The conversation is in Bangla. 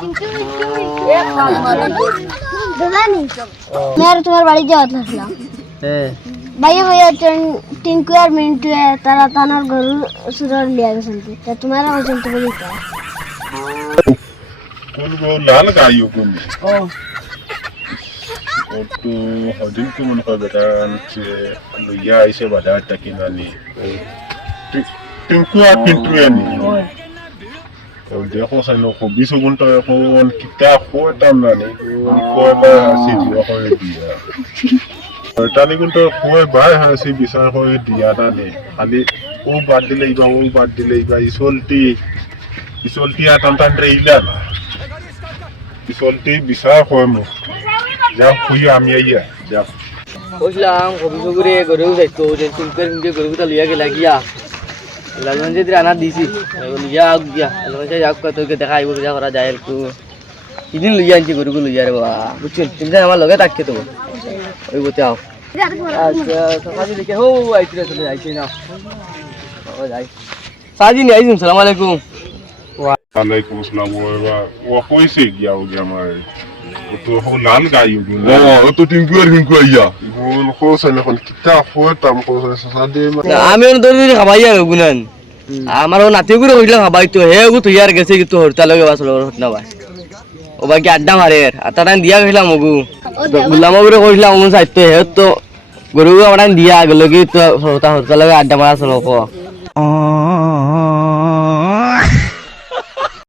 मैं तुम्हारे बाड़ी जावत नसला भाई भैया टिंकू यार मिंटू है तारा ताना घर सुरर लिया के संती तो तुम्हारा वजन तो बड़ी क्या कौन वो लाल गाय कौन और तो हदिन को मन का बेटा से लोया ऐसे बता तकिना नहीं टिंकू या पिंटू या नहीं और देखो सनो को 20 घंटा को कितना खोटा ना नहीं को बा सीधी हो दिया टानी घंटा को बाय है सी बिसा हो दिया ना ने खाली वो बात दिलेगा इसोल्टी आता रेइला ना इसोल्टी बिसा हो मो जा खुई आमी आइया जा ওইলাম কবিসগুরে গরু যাইতো যে সিনকার সিনকে গরুটা লিয়া গে লাগিয়া লাগন যে রানা দিছি লিয়া গিয়া লঞ্চে যাক কতকে দেখাইব যা করা যায় একটু ইদিন লিয়া আনছি গরুগুলো লিয়া রে বাবা বুঝছেন তুমি আমার লগে থাকতে তো ওই বতে আও আচ্ছা সকালে দেখে হো আইছিরা চলে যাইছি না ও যাই সাজি নি আইছিন আসসালামু আলাইকুম वालेकुम अस्सलाम वो कोई से गया हो गया हमारे वो तो हो लाल गाय हो गया वो तो टिंकू आया वो को से न कितना हो तम को से सादे আমি অন দরি খাবাই আর গুনান আমার নাতি গুলো কইলা খাবাই তো হে গু তো ইয়ার গেছে কিন্তু হরতা লগে বাস হত না ভাই ও বাকি আড্ডা মারে আতাটান দিয়া কইলাম মগু গুলাম গুলো কইলাম মন সাইতে হে তো গরু আমাটান দিয়া গেল কি তো হরতা লগে আড্ডা মারা চলো কো